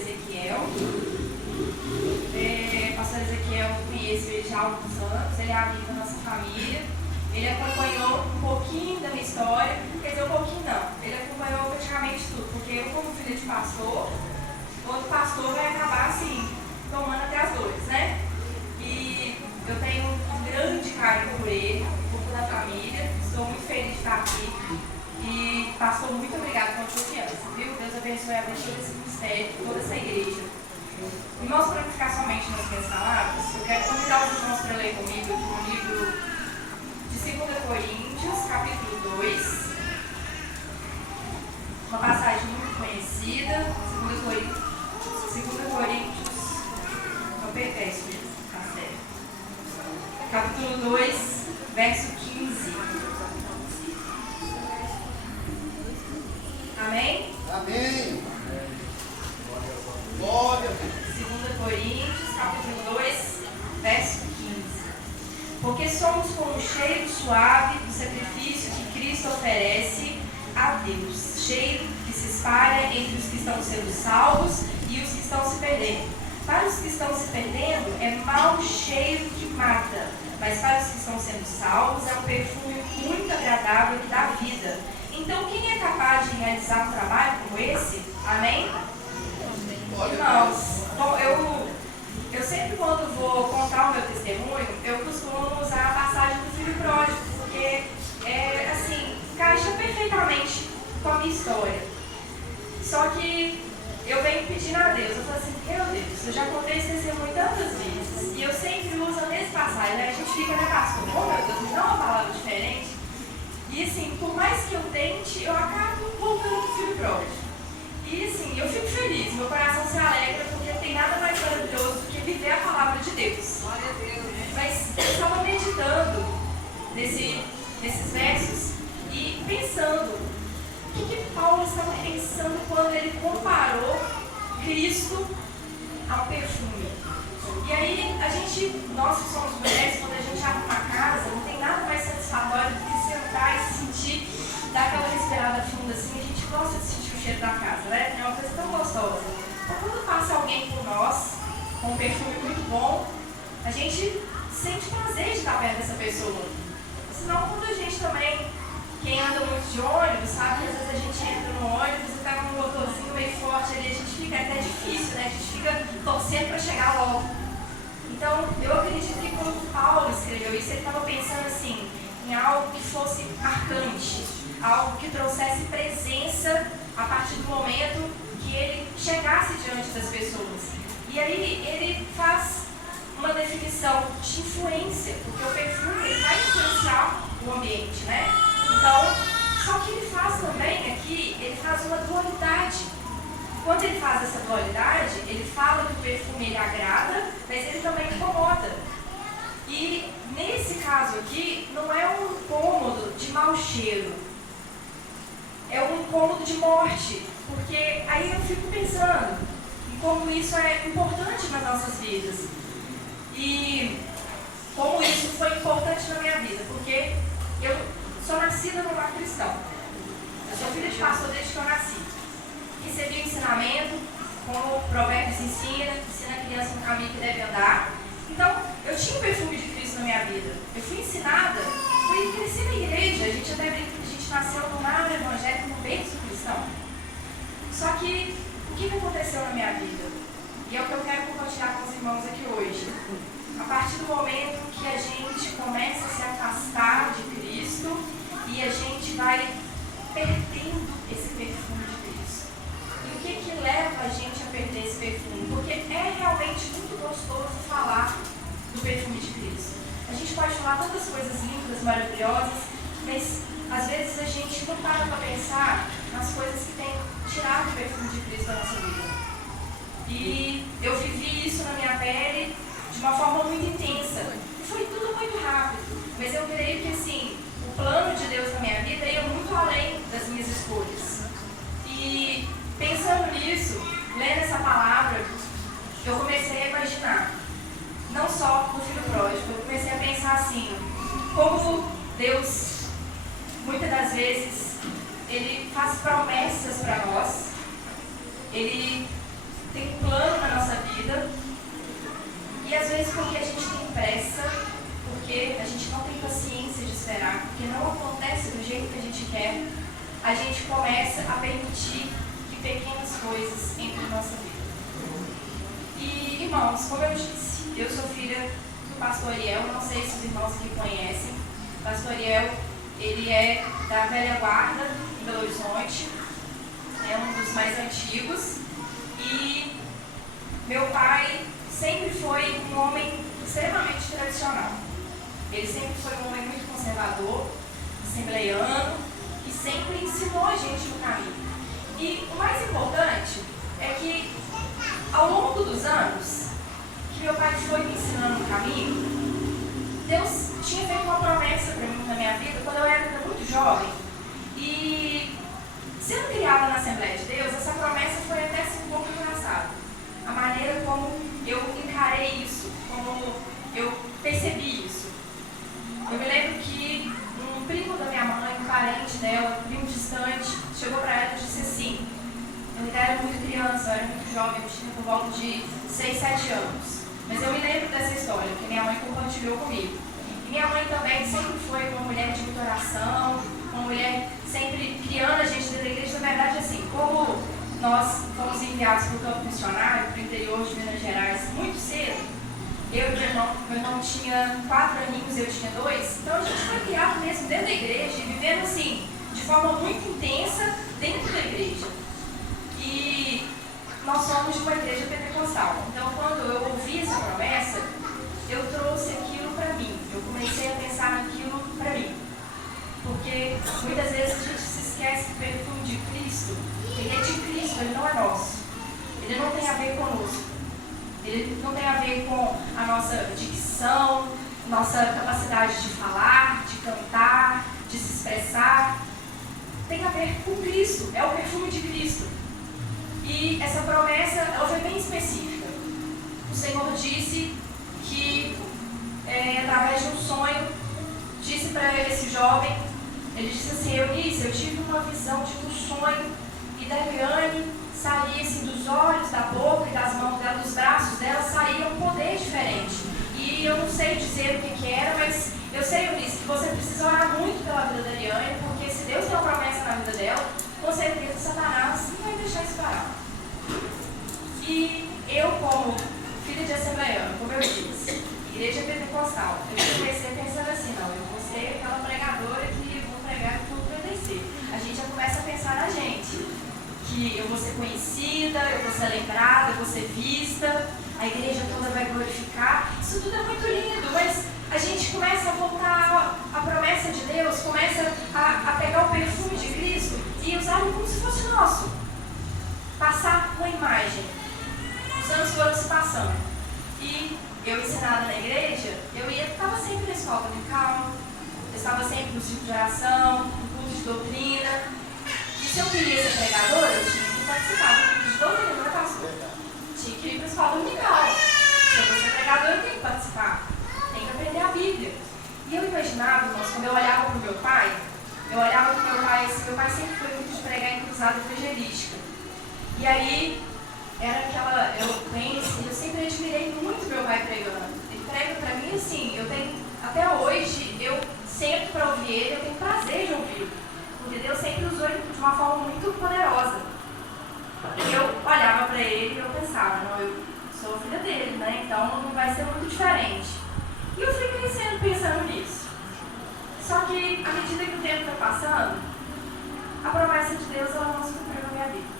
Ezequiel. Pastor Ezequiel, eu conheço ele já há alguns anos, ele é amigo da nossa família. Ele acompanhou um pouquinho da minha história, quer dizer, um pouquinho não, ele acompanhou praticamente tudo, porque eu, como filha de pastor, todo pastor vai acabar assim, tomando até as dores, né? E eu tenho um grande carinho por ele, por toda a família, estou muito feliz de estar aqui. E, pastor, muito obrigada pela confiança, viu? Deus abençoe a vida desse ministério, toda essa igreja. Irmãos, para não ficar somente nas minhas palavras, eu quero convidar os irmãos para ler comigo aqui no livro de 2 Coríntios, capítulo 2. Uma passagem muito conhecida, 2 Coríntios, não peço mesmo, tá certo. Capítulo 2, verso 15. Amém? Amém. Glória a Deus. 2 Coríntios, capítulo 2, verso 15. Porque somos como um cheiro suave do sacrifício que Cristo oferece a Deus, cheiro que se espalha entre os que estão sendo salvos e os que estão se perdendo. Para os que estão se perdendo, é mau cheiro que mata, mas para os que estão sendo salvos, é um perfume muito agradável que dá vida. Então, quem é capaz de realizar um trabalho como esse? Amém? Irmãos, bom, eu sempre quando vou contar o meu testemunho, eu costumo usar a passagem do filho pródigo, porque assim, encaixa perfeitamente com a minha história. Só que eu venho pedindo a Deus, eu falo assim, meu Deus, eu já contei esse testemunho tantas vezes, e eu sempre uso a mesma passagem, né? A gente fica, né, pastor? Oh, meu Deus, me dá uma palavra diferente. E assim, por mais que eu tente, eu acabo voltando pro filho pródigo. E assim, eu fico feliz, meu coração se alegra, porque não tem nada mais maravilhoso do que viver a palavra de Deus. Glória a Deus. Mas eu estava meditando nesses versos e pensando, o que Paulo estava pensando quando ele comparou Cristo ao perfume. E aí, nós que somos mulheres, quando a gente abre uma casa, não tem nada mais satisfatório do que sentar e sentir, dar aquela respirada funda assim, a gente gosta de sentir o cheiro da casa, né? É uma coisa tão gostosa. Então, quando passa alguém por nós, com um perfume muito bom, a gente sente prazer de estar perto dessa pessoa. Senão, quando a gente também, quem anda muito de ônibus, sabe que às vezes a gente entra no ônibus e tá com um motorzinho meio forte ali, a gente fica até difícil, né? A gente fica torcendo para chegar logo. Então, eu acredito que quando Paulo escreveu isso, ele estava pensando assim, em algo que fosse marcante, algo que trouxesse presença a partir do momento que ele chegasse diante das pessoas. E aí ele faz uma definição de influência, porque o perfume ele vai influenciar o ambiente, né? Então, só que ele faz também aqui, ele faz uma dualidade. Quando ele faz essa dualidade, ele fala que o perfume ele agrada, mas ele também incomoda. E nesse caso aqui, não é um incômodo de mau cheiro, é um incômodo de morte, porque aí eu fico pensando em como isso é importante nas nossas vidas. E como isso foi importante na minha vida, porque eu sou nascida num lar cristão. Eu sou filha de pastor desde que eu nasci. Recebi o ensinamento, como o Provérbios ensina a criança no caminho que deve andar. Então, eu tinha o perfume de Cristo na minha vida. Eu fui ensinada, fui crescer na igreja. A gente até brinca que a gente nasceu no lar evangélico, no berço cristão. Só que, o que aconteceu na minha vida? E é o que eu quero compartilhar com os irmãos aqui hoje. A partir do momento que a gente começa a se afastar de Cristo e a gente vai perdendo esse perfume de Cristo. E o que leva a gente a perder esse perfume? Porque é realmente muito gostoso falar do perfume de Cristo. A gente pode falar tantas coisas lindas, maravilhosas, mas às vezes a gente não para para pensar nas coisas que têm tirado o perfume de Cristo da nossa vida. E eu vivi isso na minha pele de uma forma muito intensa. E foi tudo muito rápido. Mas eu creio que assim, o plano de Deus na minha vida ia muito além das minhas escolhas. E pensando nisso, lendo essa palavra, eu comecei a imaginar, não só no filho pródigo, eu comecei a pensar assim, como Deus, muitas das vezes, Ele faz promessas para nós, Ele tem um plano na nossa vida. E às vezes porque a gente tem pressa, porque a gente não tem paciência de esperar, porque não acontece do jeito que a gente quer, a gente começa a permitir que pequenas coisas entrem na nossa vida. E, irmãos, como eu disse, eu sou filha do pastor Ariel, não sei se os irmãos aqui conhecem. O pastor Ariel, ele é da velha guarda, em Belo Horizonte, é um dos mais antigos. E meu pai sempre foi um homem extremamente tradicional. Ele sempre foi um homem muito conservador, assembleiano, e sempre ensinou a gente no caminho. E o mais importante é que, ao longo dos anos que meu pai foi me ensinando no caminho, Deus tinha feito uma promessa para mim na minha vida quando eu era muito jovem. E, sendo criada na Assembleia de Deus, essa promessa foi até assim um pouco engraçada. A maneira como eu encarei isso, como eu percebi isso. Eu me lembro que um primo da minha mãe, um parente dela, um primo distante, chegou para ela e disse assim: eu ainda era muito criança, eu era muito jovem, eu tinha por volta de 6, 7 anos. Mas eu me lembro dessa história, porque minha mãe compartilhou comigo. E minha mãe também sempre foi uma mulher de muita oração, uma mulher sempre criando a gente dentro da igreja. Na verdade, assim, como nós fomos enviados para o campo missionário, para o interior de Minas Gerais, muito cedo, eu e meu irmão tinha 4 aninhos, eu tinha 2, então a gente foi criado mesmo dentro da igreja e vivendo assim, de forma muito intensa dentro da igreja. E nós somos de uma igreja pentecostal. Então, quando eu ouvi essa promessa, eu trouxe aquilo para mim. Eu comecei a pensar naquilo para mim. Porque muitas vezes a gente se esquece que o perfume de Cristo, ele é de Cristo, ele não é nosso. Ele não tem a ver conosco. Ele não tem a ver com a nossa dicção, nossa capacidade de falar, de cantar, de se expressar. Tem a ver com Cristo, é o perfume de Cristo. E essa promessa, ela foi bem específica. O Senhor disse que, através de um sonho, disse para esse jovem, ele disse assim: Eunice, eu tive uma visão de um sonho, e da Eliane saía assim, dos olhos, da boca e das mãos dela, dos braços dela, saía um poder diferente. E eu não sei dizer o que era, mas eu sei, Eunice, que você precisa orar muito pela vida da Eliane, porque se Deus deu uma promessa na vida dela, com certeza Satanás não vai deixar isso parar. E eu, como filha de assembleiano, como eu disse, igreja pentecostal, eu comecei pensando assim: não, eu vou ser aquela pregadora que vou pregar e vou obedecer. A gente já começa a pensar na gente, que eu vou ser conhecida, eu vou ser lembrada, eu vou ser vista, a igreja toda vai glorificar. Isso tudo é muito lindo, mas a gente começa a voltar à promessa de Deus, começa a pegar o perfume de Cristo e usar ele como se fosse nosso. Passar uma imagem. Os anos foram se passando. E eu, ensinada na igreja, eu estava sempre na escola dominical, eu estava sempre no círculo de oração, no curso de doutrina. E se eu queria ser pregadora, eu tinha que participar do curso de doutrina, né, pastor? Tinha que ir para a escola dominical. Se eu vou ser pregadora, eu tenho que participar. Tem que aprender a Bíblia. E eu imaginava, irmãos, quando eu olhava para o meu pai, assim, meu pai sempre foi muito de pregar em cruzada evangelística. E aí, era aquela eloquência, eu sempre admirei muito meu pai pregando. Ele prega para mim assim, até hoje, eu sento para ouvir ele, eu tenho prazer de ouvir. Porque Deus sempre usou ele de uma forma muito poderosa. E eu olhava para ele e eu pensava: não, eu sou filha dele, né? Então não vai ser muito diferente. E eu fui crescendo pensando nisso. Só que, à medida que o tempo foi passando, a promessa de Deus, ela não se cumpriu na minha vida.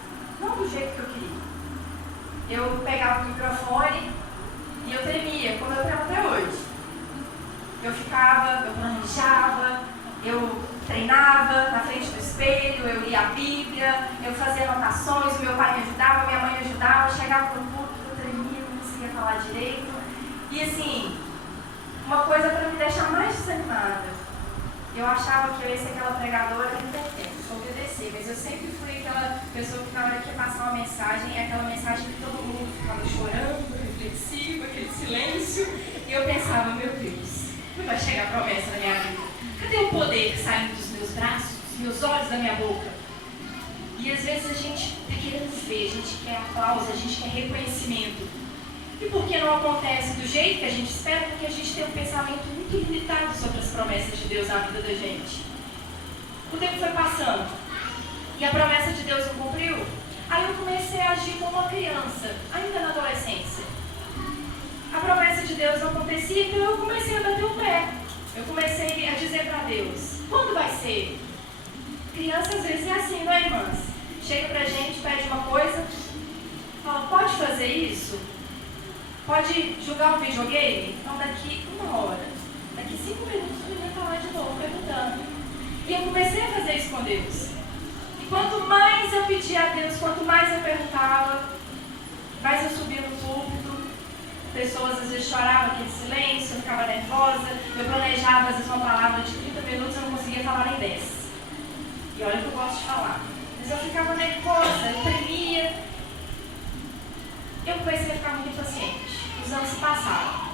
Não do jeito que eu queria. Eu pegava o microfone e eu tremia, como eu tremo até hoje. Eu planejava, eu treinava na frente do espelho, eu lia a Bíblia, eu fazia anotações, o meu pai me ajudava, minha mãe me ajudava, eu chegava no culto, eu tremia, não conseguia falar direito. E assim, uma coisa para me deixar mais desanimada. Eu achava que eu ia ser aquela pregadora incompetente, obedecer, mas eu sempre fui aquela pessoa que na hora que ia passar uma mensagem, é aquela mensagem que todo mundo ficava chorando, reflexivo, aquele silêncio, e eu pensava: meu Deus, não vai chegar a promessa na minha vida. Cadê o poder saindo dos meus braços, dos meus olhos, da minha boca? E às vezes a gente está querendo ver, a gente quer aplauso, a gente quer reconhecimento. E por que não acontece do jeito que a gente espera? Porque a gente tem um pensamento muito limitado sobre as promessas de Deus na vida da gente. O tempo foi passando e a promessa de Deus não cumpriu. Aí eu comecei a agir como uma criança, ainda na adolescência. A promessa de Deus não acontecia, então eu comecei a bater o pé. Eu comecei a dizer para Deus, quando vai ser? Criança às vezes é assim, não é, irmãs? Chega pra gente, pede uma coisa, fala, pode fazer isso? Pode jogar um videogame? Então daqui 1 hora, daqui 5 minutos o menino está lá de novo perguntando. E eu comecei a fazer isso com Deus. E quanto mais eu pedia a Deus, quanto mais eu perguntava, mais eu subia no púlpito. Pessoas às vezes choravam aquele silêncio, eu ficava nervosa, eu planejava às vezes uma palavra de 30 minutos, eu não conseguia falar nem 10. E olha que eu gosto de falar. Mas eu ficava nervosa, eu tremia. Eu comecei a ficar muito impaciente. Os anos se passaram.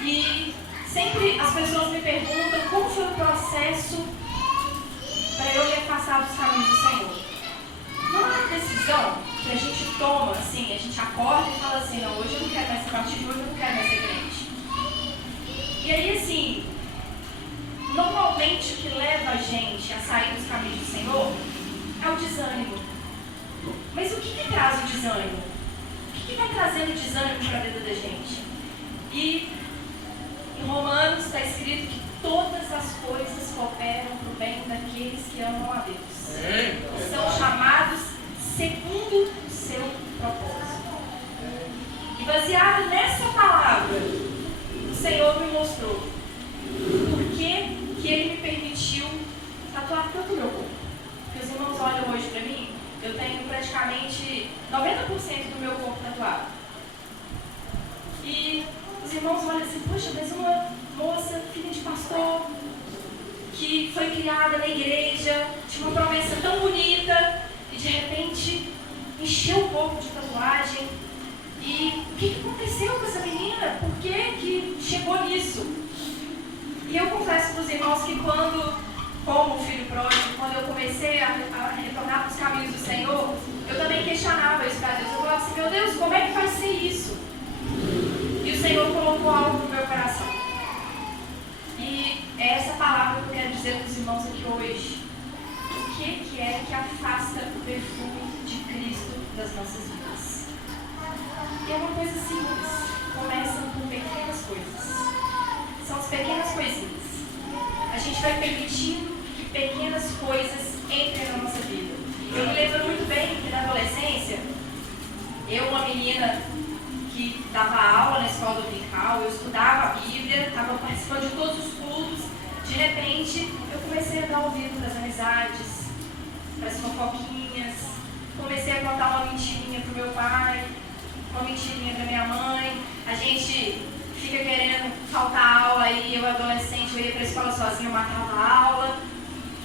E sempre as pessoas me perguntam como foi o processo para eu me afastar dos caminhos do Senhor. Não é uma decisão que a gente toma, assim, a gente acorda e fala assim, não, hoje eu não quero mais ser partir de hoje, eu não quero mais ser crente. E aí, assim, normalmente o que leva a gente a sair dos caminhos do Senhor é o desânimo. Mas o que traz o desânimo? O que vai trazendo desânimo para a vida da gente? E em Romanos está escrito que todas as coisas cooperam para o bem daqueles que amam a Deus. São chamados segundo o seu propósito. E baseado nessa palavra, o Senhor me mostrou por que Ele me permitiu tatuar tanto o meu corpo. Porque os irmãos olham hoje para mim, eu tenho praticamente 90% do meu corpo tatuado. E os irmãos olham assim, poxa, mas uma moça, filha de pastor, que foi criada na igreja, tinha uma promessa tão bonita, e de repente encheu o corpo de tatuagem. E o que aconteceu com essa menina? Por que chegou nisso? E eu confesso para os irmãos que como filho pródigo, quando eu comecei a retornar para os caminhos do Senhor, eu também questionava isso para Deus. Eu falava assim, meu Deus, como é que vai ser isso? E o Senhor colocou algo no meu coração. E é essa palavra que eu quero dizer para os irmãos aqui hoje. O que é que afasta o perfume de Cristo das nossas vidas? E é uma coisa simples. Começa por pequenas coisas. São as pequenas coisinhas. A gente vai permitindo que pequenas coisas entrem na nossa vida. Eu me lembro muito bem que na adolescência, eu, uma menina que dava aula na escola dominical, eu estudava a Bíblia, estava participando de todos os cultos, de repente eu comecei a dar ouvido para as amizades, para as fofoquinhas, comecei a contar uma mentirinha para o meu pai, uma mentirinha para minha mãe, a gente fica querendo faltar aula, e eu adolescente, eu ia para a escola sozinha, eu matava a aula.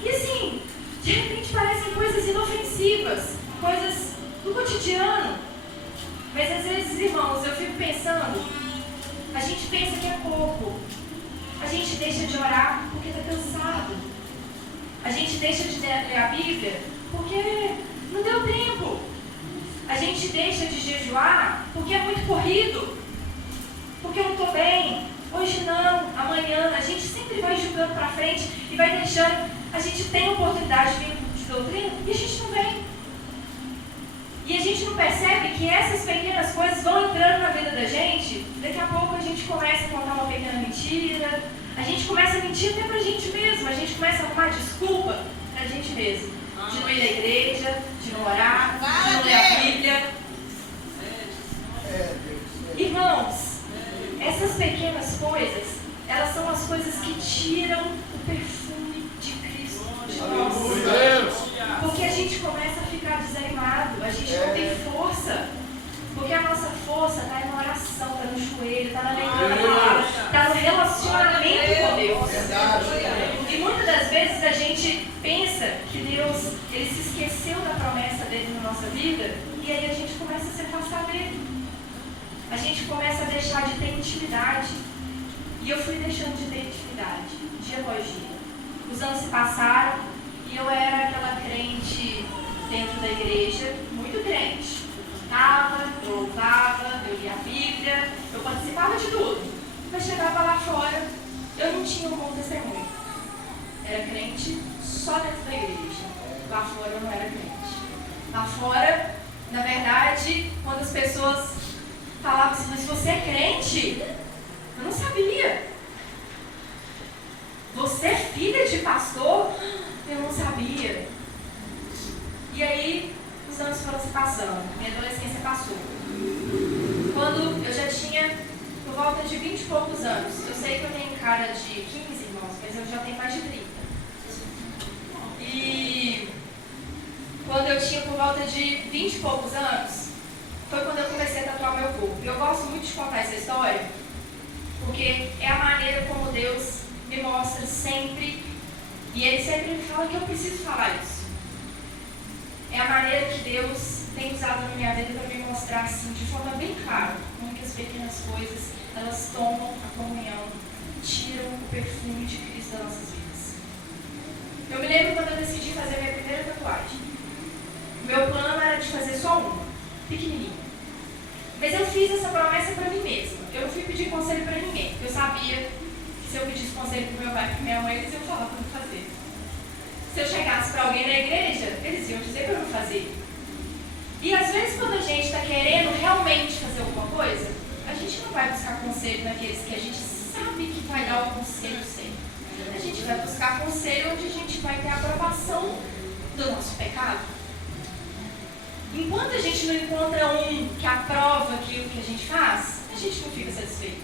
E assim, de repente parecem coisas inofensivas, coisas do cotidiano. Mas às vezes, irmãos, eu fico pensando, a gente pensa que é pouco. A gente deixa de orar porque está cansado. A gente deixa de ler a Bíblia porque não deu tempo. A gente deixa de jejuar porque é muito corrido. Porque eu não estou bem, hoje não, amanhã. A gente sempre vai jogando para frente e vai deixando. A gente tem a oportunidade de vir de doutrina e a gente não vem. E a gente não percebe que essas pequenas coisas vão entrando na vida da gente. Daqui a pouco a gente começa a contar uma pequena mentira. A gente começa a mentir até pra gente mesmo. A gente começa a arrumar desculpa pra gente mesmo. De não ir na igreja, de não orar, de não ler a Bíblia. Irmãos, essas pequenas coisas, elas são as coisas que tiram o perfume de Cristo de nós. Porque a gente começa a ficar desanimado, a gente não tem força. Porque a nossa força está na oração, está no joelho, está na leitura da palavra, está no relacionamento com Deus. E muitas das vezes a gente pensa que Deus, Ele se esqueceu da promessa dele na nossa vida, e aí a gente começa a se afastar dele. A gente começa a deixar de ter intimidade. E eu fui deixando de ter intimidade, dia após dia. Os anos se passaram E eu era aquela crente dentro da igreja, muito crente. Eu louvava, eu lia a Bíblia, eu participava de tudo. Mas chegava lá fora, eu não tinha um bom testemunho. Era crente só dentro da igreja. Lá fora eu não era crente. Lá fora, na verdade, quando as pessoas falavam assim, mas você é crente? Eu não sabia. Você é filha de pastor? Eu não sabia. E aí, os anos foram se passando. Minha adolescência passou. Quando eu já tinha por volta de 20 e poucos anos. Eu sei que eu tenho cara de 15, irmãos, mas eu já tenho mais de 30. E quando eu tinha por volta de 20 e poucos anos, foi quando eu comecei a tatuar meu corpo. Eu gosto muito de contar essa história, porque é a maneira como Deus me mostra sempre, e Ele sempre me fala que eu preciso falar isso. É a maneira que Deus tem usado na minha vida para me mostrar assim, de forma bem clara, como que as pequenas coisas, elas tomam a comunhão, tiram o perfume de Cristo das nossas vidas. Eu me lembro quando eu decidi fazer a minha primeira tatuagem. O meu plano era de fazer só uma, pequenininha. Mas eu fiz essa promessa para mim mesma. Eu não fui pedir conselho para ninguém, porque eu sabia que se eu pedisse conselho para meu pai e para minha mãe, eles iam falar para não fazer. Se eu chegasse para alguém na igreja, eles iam dizer para eu não fazer. E às vezes quando a gente está querendo realmente fazer alguma coisa, a gente não vai buscar conselho naqueles que a gente sabe que vai dar o conselho certo. A gente vai buscar conselho onde a gente vai ter a aprovação do nosso pecado. Enquanto a gente não encontra um que aprova aquilo que a gente faz, a gente não fica satisfeito.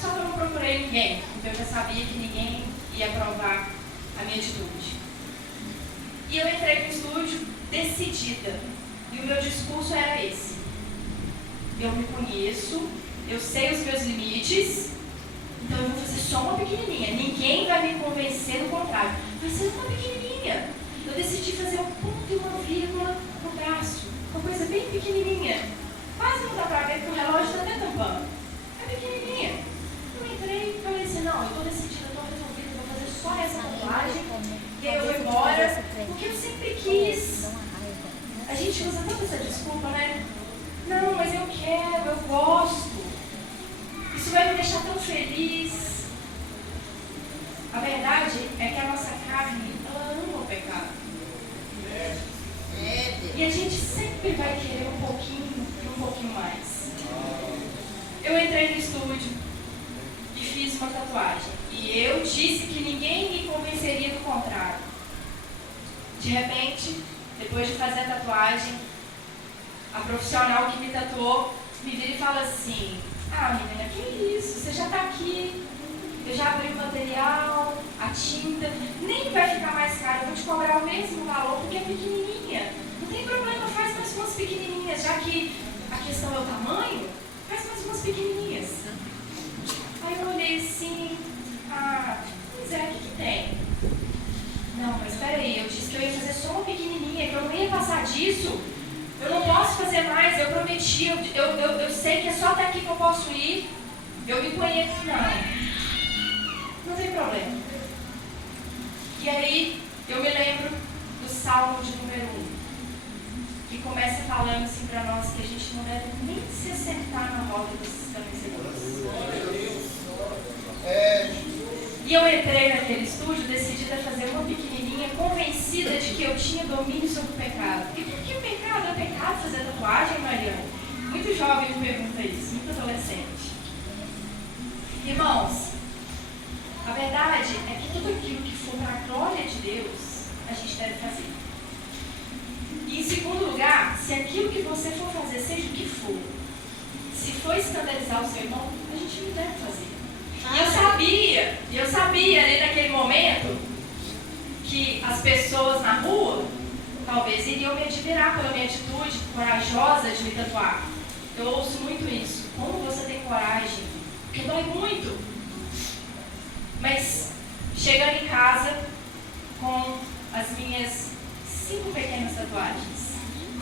Só que eu não procurei ninguém, então eu já sabia que ninguém ia aprovar a minha atitude. E eu entrei no estúdio decidida. E o meu discurso era esse. Eu me conheço, eu sei os meus limites, então eu vou fazer só uma pequenininha. Ninguém vai me convencer do contrário. Vai ser uma pequenininha. Eu decidi fazer um ponto e uma vírgula no braço. Uma coisa bem pequenininha. Quase não dá pra ver porque o relógio está até tampando. É pequenininha. Eu entrei e falei assim, não, eu estou decidida, eu estou resolvida, eu vou fazer só essa tatuagem. E aí eu vou embora, porque eu sempre quis. A gente usa tanto essa desculpa, né? Não, mas eu quero, eu gosto. Isso vai me deixar tão feliz. A verdade é que a nossa carne, ela ama o pecado. E a gente sempre vai querer um pouquinho e um pouquinho mais. Eu entrei no estúdio e fiz uma tatuagem. E eu disse que ninguém me convenceria do contrário. De repente, depois de fazer a tatuagem, a profissional que me tatuou me vira e fala assim, menina, que isso? Você já está aqui, eu já abri o material, a tinta, nem vai ficar mais caro, eu vou te cobrar o mesmo valor porque é pequenininha. Não tem problema, faz mais umas pequenininhas, já que a questão é o tamanho, faz mais umas pequenininhas. Aí eu olhei assim, pois é, o que tem? Não, mas espera aí, eu disse que eu ia fazer só uma pequenininha, que eu não ia passar disso. Eu não posso fazer mais, eu prometi, eu sei que é só até aqui que eu posso ir. Eu me conheço, não tem problema. E aí, eu me lembro do Salmo de número 1, que começa falando assim para nós que a gente não deve nem se assentar na roda dos escarnecedores. E eu entrei naquele estúdio decidida a fazer uma pequenininha, convencida de que eu tinha domínio sobre o pecado. E por que o pecado? É pecado fazer tatuagem, Mariana? Muito jovem me pergunta isso, muito adolescente. Irmãos, a verdade é que tudo aquilo que for para a glória de Deus, a gente deve fazer. E em segundo lugar, se aquilo que você for fazer, seja o que for, se for escandalizar o seu irmão, a gente não deve fazer. E eu sabia ali naquele momento que as pessoas na rua talvez iriam me admirar pela minha atitude corajosa de me tatuar. Eu ouço muito isso. Como você tem coragem? Porque dói muito. Mas chegando em casa com as minhas 5 pequenas tatuagens,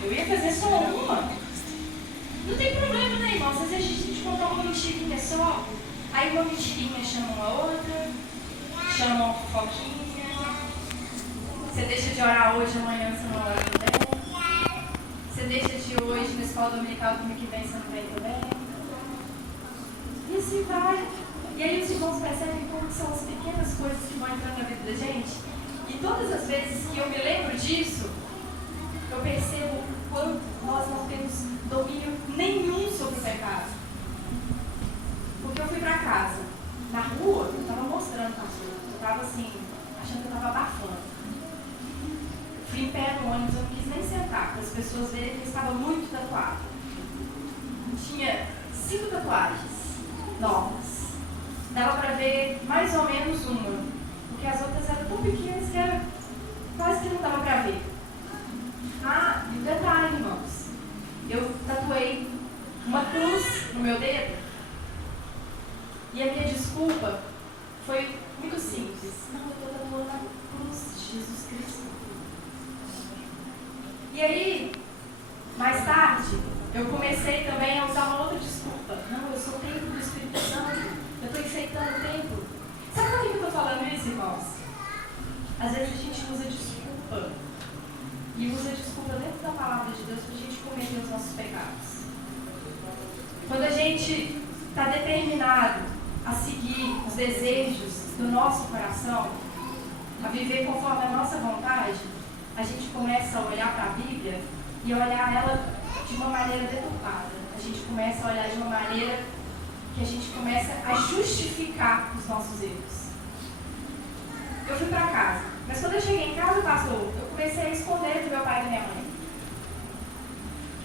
eu ia fazer só uma. Não tem problema, né, irmãos? Às vezes a gente contar uma mentirinha só. Aí uma mentirinha chama uma outra, chama uma fofoquinha. Você deixa de orar hoje, amanhã você não ora também. Você deixa de hoje na escola dominical, domingo que vem você não vem também. E assim vai. E aí os irmãos percebem como são as pequenas coisas que vão entrando na vida da gente. E todas as vezes que eu me lembro disso, eu percebo o quanto nós não temos domínio nenhum sobre o pecado. Porque eu fui pra casa, na rua, eu estava mostrando, pastor. Eu estava assim, achando que eu estava abafando. Fui em pé no ônibus, eu não quis nem sentar, para as pessoas verem que eu estava muito tatuado. Tinha 5 tatuagens novas. Dava para ver mais ou menos uma, porque as outras eram tão pequenas que era, quase que não dava para ver. Ah, e um detalhe, irmãos. Eu tatuei uma cruz no meu dedo e a minha desculpa foi muito simples. Não, eu estou tatuando a cruz de Jesus Cristo. E aí, mais tarde, eu comecei também a usar uma outra desculpa. Não, eu sou o templo do Espírito Santo. Eu estou enfeitando o templo. Sabe por que eu estou falando isso, irmãos? Às vezes a gente usa desculpa. E usa desculpa dentro da palavra de Deus para a gente cometer os nossos pecados. Quando a gente está determinado a seguir os desejos do nosso coração, a viver conforme a nossa vontade, a gente começa a olhar para a Bíblia e olhar ela de uma maneira deturpada. A gente começa a olhar de uma maneira que a gente começa a justificar os nossos erros. Eu fui para casa, mas quando eu cheguei em casa, pastor, eu comecei a esconder do meu pai e da minha mãe.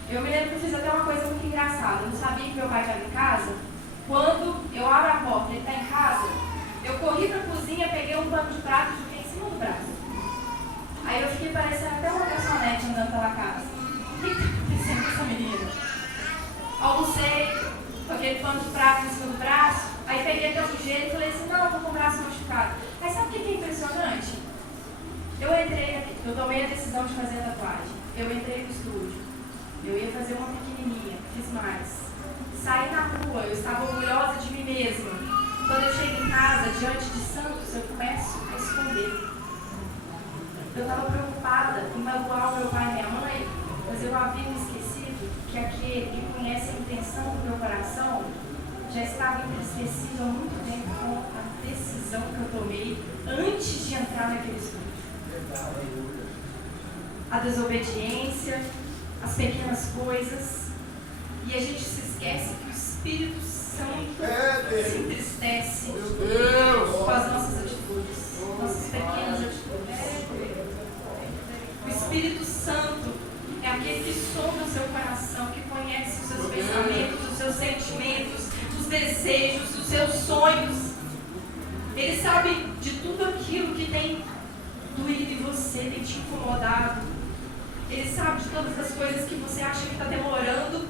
Eu me lembro que eu fiz até uma coisa muito engraçada. Eu não sabia que meu pai estava em casa. Quando eu abro a porta e ele está em casa, eu corri para a cozinha, peguei um pano de prato e joguei em cima do braço. Aí eu fiquei parecendo até uma garçonete andando pela casa. O que está acontecendo com essa menina? Almocei com aquele pano de prato em cima do braço, aí peguei até o sujeito e falei assim, não, eu estou com o braço machucado. Aí sabe o que é impressionante? Eu tomei a decisão de fazer a tatuagem. Eu entrei no estúdio. Eu ia fazer uma pequenininha, fiz mais. Saí na rua, eu estava orgulhosa de mim mesma. Quando eu chego em casa, diante de santos, eu começo a esconder. Eu estava preocupada em magoar o meu pai e minha mãe, mas eu havia me esquecido que aquele que conhece a intenção do meu coração já estava entristecido há muito tempo com a decisão que eu tomei antes de entrar naquele estúdio. A desobediência, as pequenas coisas, e a gente se esquece que o Espírito Santo se entristece com as nossas atitudes, nossas pequenas atitudes. O Espírito Santo é aquele que sonda o seu coração, que conhece os seus pensamentos, os seus sentimentos, os desejos, os seus sonhos. Ele sabe de tudo aquilo que tem doído em você, tem te incomodado. Ele sabe de todas as coisas que você acha que está demorando.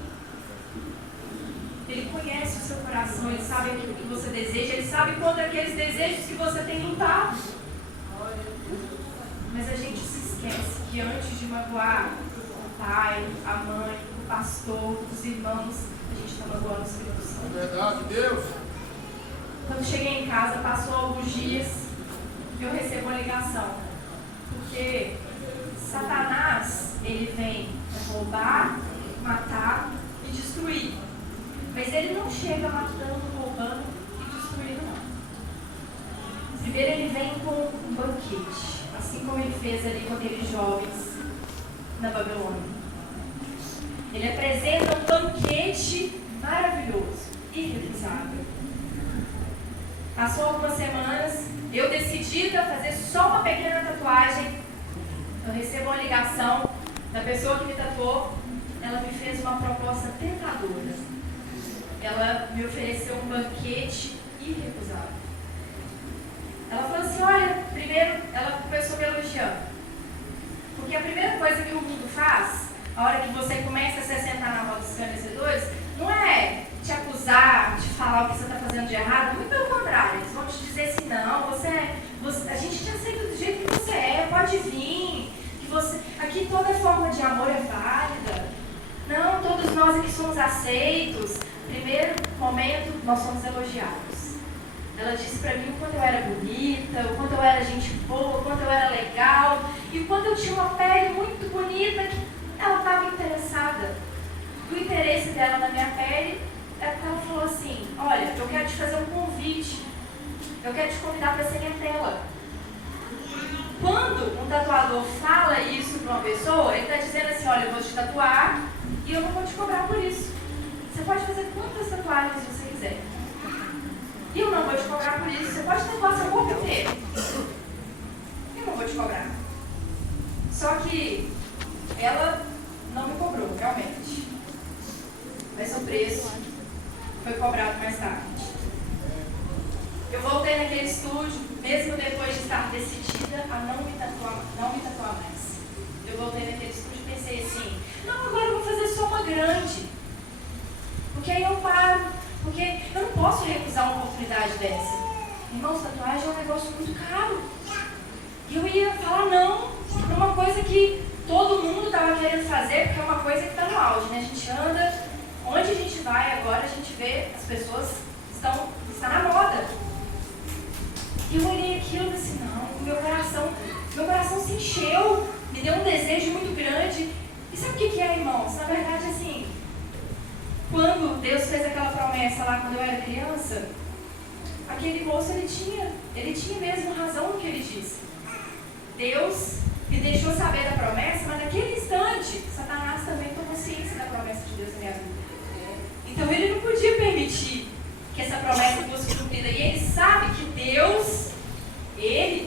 Ele conhece o seu coração, ele sabe aquilo que você deseja, ele sabe quanto é aqueles desejos que você tem limpado. Mas a gente se esquece que antes de magoar o pai, a mãe, o pastor, os irmãos, a gente está magoando o Espírito Santo. É verdade, Deus. Quando cheguei em casa, passou alguns dias, eu recebo uma ligação. Porque Satanás, ele vem para roubar, matar e destruir. Mas ele não chega matando, roubando e destruindo, não. Primeiro ele vem com um banquete, assim como ele fez ali com aqueles jovens na Babilônia. Ele apresenta um banquete maravilhoso, irrecusável. Passou algumas semanas, eu decidi fazer só uma pequena tatuagem. Eu recebo uma ligação da pessoa que me tatuou. Ela me fez uma proposta tentadora. Ela me ofereceu um banquete irrecusável. Ela falou assim, olha, primeiro, ela começou me elogiando. Porque a primeira coisa que o mundo faz, a hora que você começa a se assentar na roda dos esclarecedores, não é te acusar, te falar o que você está fazendo de errado, muito pelo contrário, eles vão te dizer assim, não, a gente te aceita do jeito que você é, pode vir, aqui toda forma de amor é válida, não, todos nós aqui somos aceitos. Primeiro momento, nós somos elogiados. Ela disse pra mim o quanto eu era bonita, o quanto eu era gente boa, o quanto eu era legal, e o quanto eu tinha uma pele muito bonita, que ela estava interessada. O interesse dela na minha pele é porque ela falou assim: olha, eu quero te fazer um convite, eu quero te convidar para ser minha tela. Quando um tatuador fala isso para uma pessoa, ele está dizendo assim: olha, eu vou te tatuar e eu não vou te cobrar por isso. Você pode fazer quantas tatuagens você quiser. E eu não vou te cobrar por isso. Você pode tatuar seu corpo inteiro. Eu não vou te cobrar. Só que ela não me cobrou, realmente. Mas o preço foi cobrado mais tarde. Eu voltei naquele estúdio, mesmo depois de estar decidida a não me tatuar mais. Eu voltei naquele estúdio e pensei assim: não, agora eu vou fazer só uma grande. Porque aí eu paro. Porque eu não posso recusar uma oportunidade dessa. Irmãos, tatuagem é um negócio muito caro. E eu ia falar não para uma coisa que todo mundo estava querendo fazer, porque é uma coisa que está no auge, né? A gente anda, onde a gente vai agora, a gente vê as pessoas está na moda. E eu olhei aquilo e disse: não, meu coração se encheu, me deu um desejo muito grande. E sabe o que é, irmãos? Na verdade, assim, quando Deus fez aquela promessa lá quando eu era criança, aquele moço, ele tinha mesmo razão no que ele disse. Deus me deixou saber da promessa, mas naquele instante, Satanás também tomou ciência da promessa de Deus na minha vida. Então ele não podia permitir que essa promessa fosse cumprida. E ele sabe que Deus, ele